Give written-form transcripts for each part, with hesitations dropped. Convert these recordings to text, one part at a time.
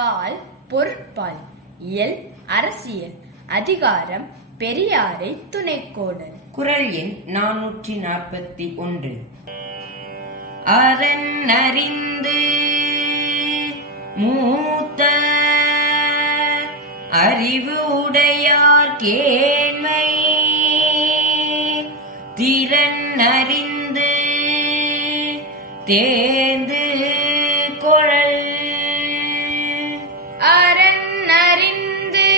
பால் பொருட்பால் இயல் அரசியல் அதிகாரம் பெரியாரை துணைக்கோடல். குறள் எண் 441. அரண் அறிந்து மூத்த அறிவு உடையார் கேண்மை திறன் அறிந்து தேர்ந்து கொளல். அரண் அறிந்து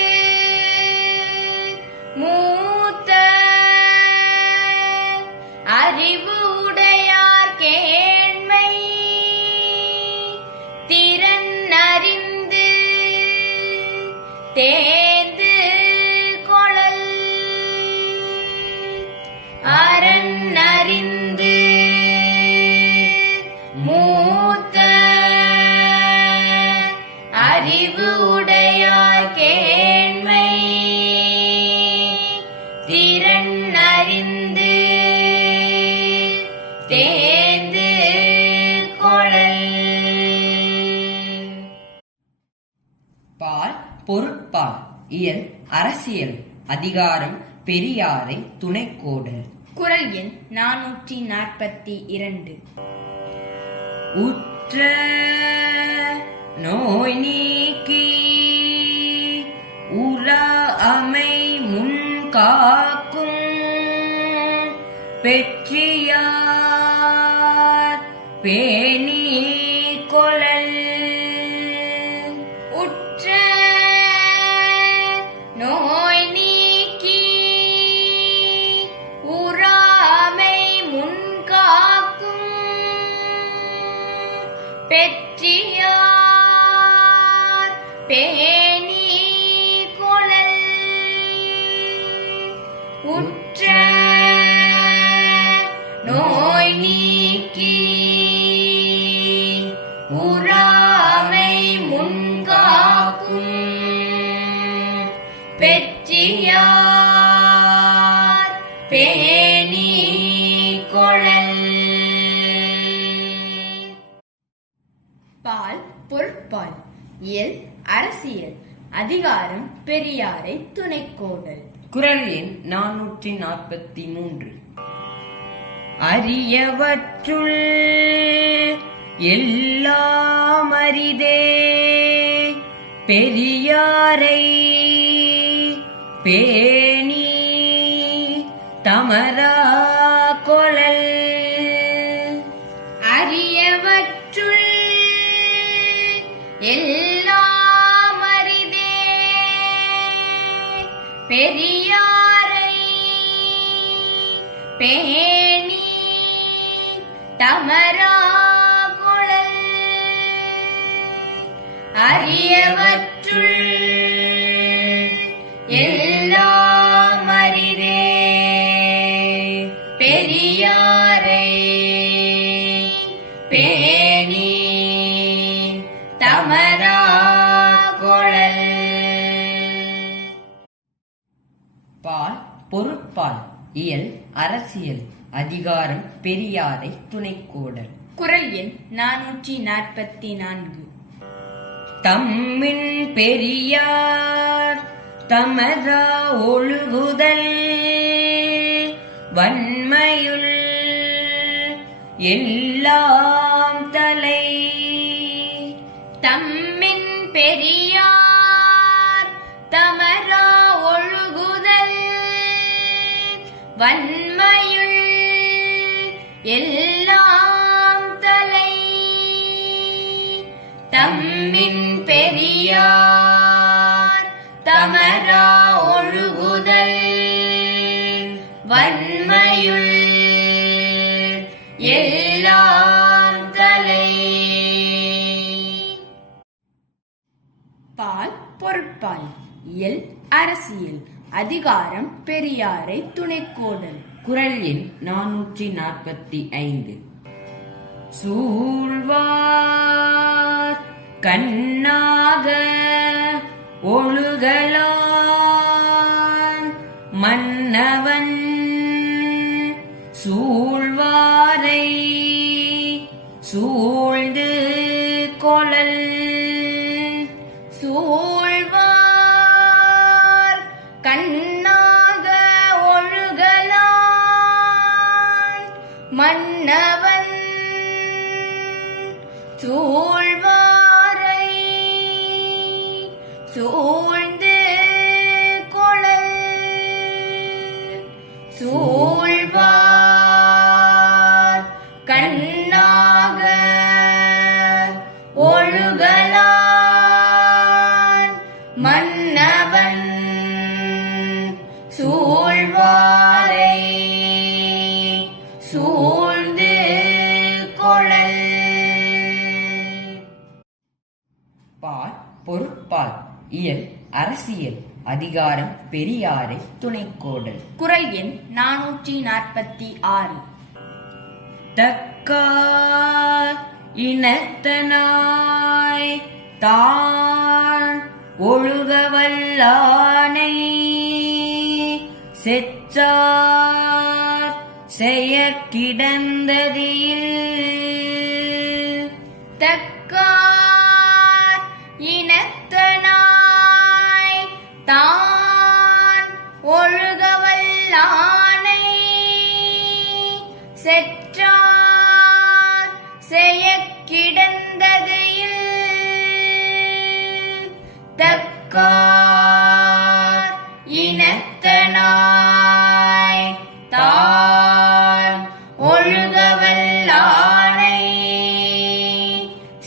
மூத்த அறிவு உடையார் கேண்மை திறன் அறிந்து தேர்ந்து கொளல். அரண் அறிந்து மூத்த அறிவு உடையார் கேண்மை திறன் அறிந்து தேர்ந்து கொளல். பால் பொருட்பால் இயல் அரசியல் அதிகாரம் பெரியாரை துணைக்கோடல். குறள் எண் 442. உற்ற நோய் நீக்கி உறா அமை முன் காக்கும் பெற்றியார் பேணி கொளல். உற்ற நோய் நீக்கி உறாமை முன்காக்கும் பெற்றியார் பேணி கொளல். உற்ற நோய் நீக்கி உறாமை முன்காக்கும் பெற்றியார் பேணி கொளல். பால் பொருட்பால் இயல் அரசியல் அதிகாரம் பெரியாரை துணைக்கோடல். குறள் எண் 443. அரியவற்றுள் எல்லாம் அரிதே பெரியாரை பேணி தமரா கொளல். அரியவற்றுள் எல்லாம் அரிதே பெரியாரை பேணி தமரா கொளல். அரியவற்றுள் எல்லாம் அரிதே பெரியாரை பேணி தமரா கொளல். பால் பொருட்பால் இயல் அரசியல் அதிகாரம் பெரியாரை துணைக்கோடல். குறள் எண் 444. தம்மின் பெரியார் தமரா ஒழுகுதல் வன்மையுள் எல்லாம் தலை. தம்மின் பெரியார் தமரா ஒழுகுதல் வன்மையுள் எல்லாம் தலை. தம்மின் பெரியார் தமரா ஒழுகுதல் வன்மையுள் எல்லாம் தலை. பால் பொருட்பால் இயல் அரசியல் அதிகாரம் பெரியாரை துணைக்கோடல். குறள் எண் 445. சூழ்வார் கண்ணாக ஒழுகலான் மன்னவன் சூழ்வாரை சூழ்ந்து கொளல். மன்னவன் சூழ்வாரை சூழ்ந்து கொளல் சூழ்வார் கண்ணாக ஒழுகலான் மன்னவன் சூழ்வாரை சூழ்ந்து கொளல். பால் பொருட்பால் இயல் அரசியல் அதிகாரம் பெரியாரை துணைக்கோடல். குறள் எண் 446. தக்கார் இனத்தனாய் தான் ஒழுகவல்லானை செற்றார் செய்ய கிடந்ததில். தக்கார் இனத்தனாய் தான் ஒழுகவல்லானை செற்றார் செய்ய கிடந்ததில். தக்கார் இனத்தனாய் தான் ஒழுகவல்லானை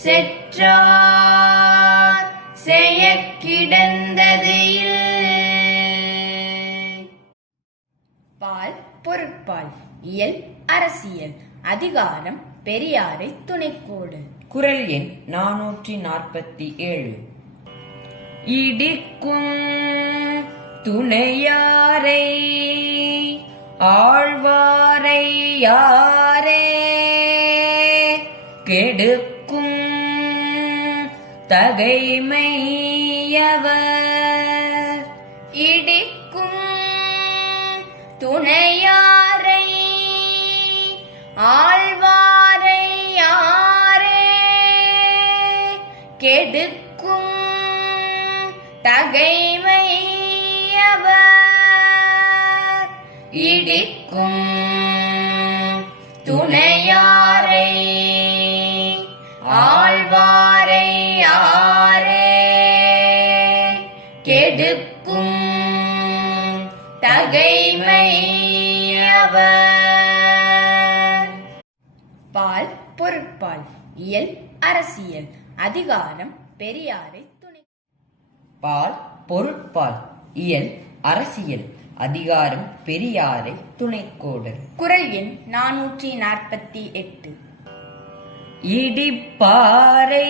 செற்றார் செய்ய கிடந்ததில். பால் பொருட்பால் இயல் அரசியல் அதிகாரம் பெரியாரை துணைக்கோடல். குறள் எண் 447. இடிக்கும் துணையாரை ஆழ்வாரை யாரே கெடுக்கும் தகைமையவர். இடிக்கும் துணையாரை ஆழ்வாரை யாரே கெடுக்கும் தகைமையவர். இடிக்கும் துணையாரை ஆழ்வாரை யாரே கெடுக்கும் தகைமையவர். பால் பொருட்பால் இயல் அரசியல் அதிகாரம் பெரியாரை துணை. பால் பொருட்பால் இயல் அரசியல் அதிகாரம் பெரியாரை துணைக்கோடல். குறள் எண் 448. இடிப்பாறை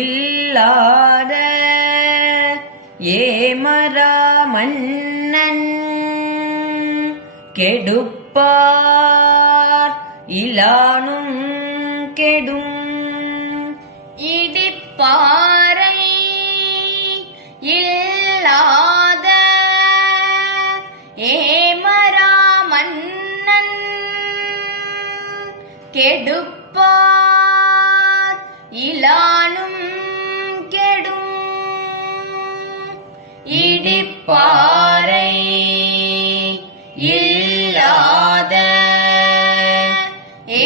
இல்லாத ஏமரா மன்னன் கெடுப்பார் இலானும் கெடும். இடிப்பாறை இல்லாத ஏமரா மன்னன் கெடுப்பார் இலானும் கெடும். இடிப்பாறை இல்லாத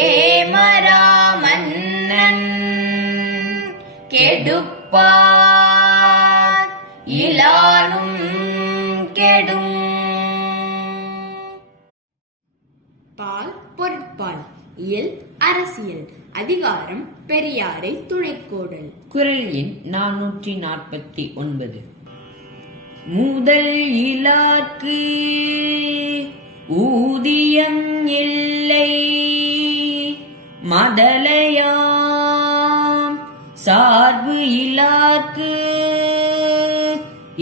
ஏமரா மன்னன் கெடுப்பார் இலானும் கெடும். பால் பொருட்பால் இயல் அரசியல் அதிகாரம் பெரியாரை துணைக்கோடல். குறள் எண் 449. முதல் இலாக்கு ஊதியம் இல்லை மதலையாம் சார்பு இலாக்கு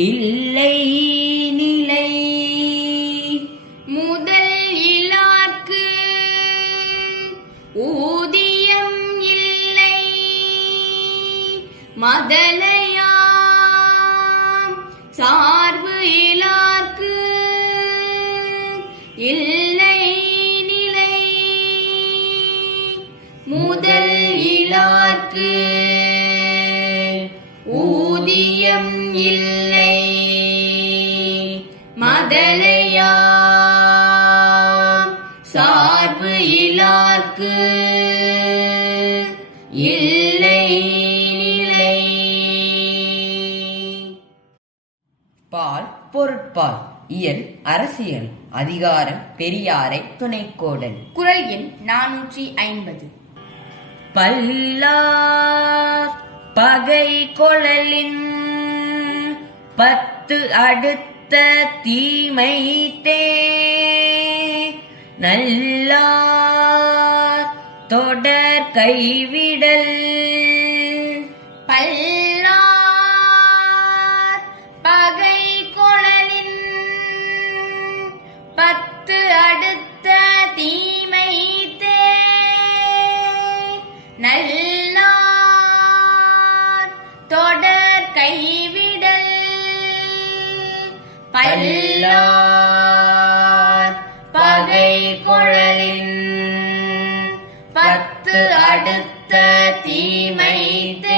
இல்லை நிலை. முதல் இலாக்கு ஊதியம் இல்லை மதலையாம் சார்பு இலாக்கு இல்லை நிலை. முதல் இலாக்கு ஊதியம் இல்லை மதலையாம் சார்பு சார்பு இலார்க்கு இல்லை நிலை. பால் பொருட்பால் இயல் அரசியல் அதிகாரம் பெரியாரை துணைக்கோடல். குறள் எண் 450. பல்லார் பகை கொளலின் 10 அடுத்த தீமைத்தே நல்லார் தொடர் கைவிடல். பல்லார் பகை கொளலின் 10 அடுத்த தீமைத்தே நல்லார் தொடர் கைவிடல். பல்லார் பகை கொளலின் 10 அடுத்த தீமைத்தே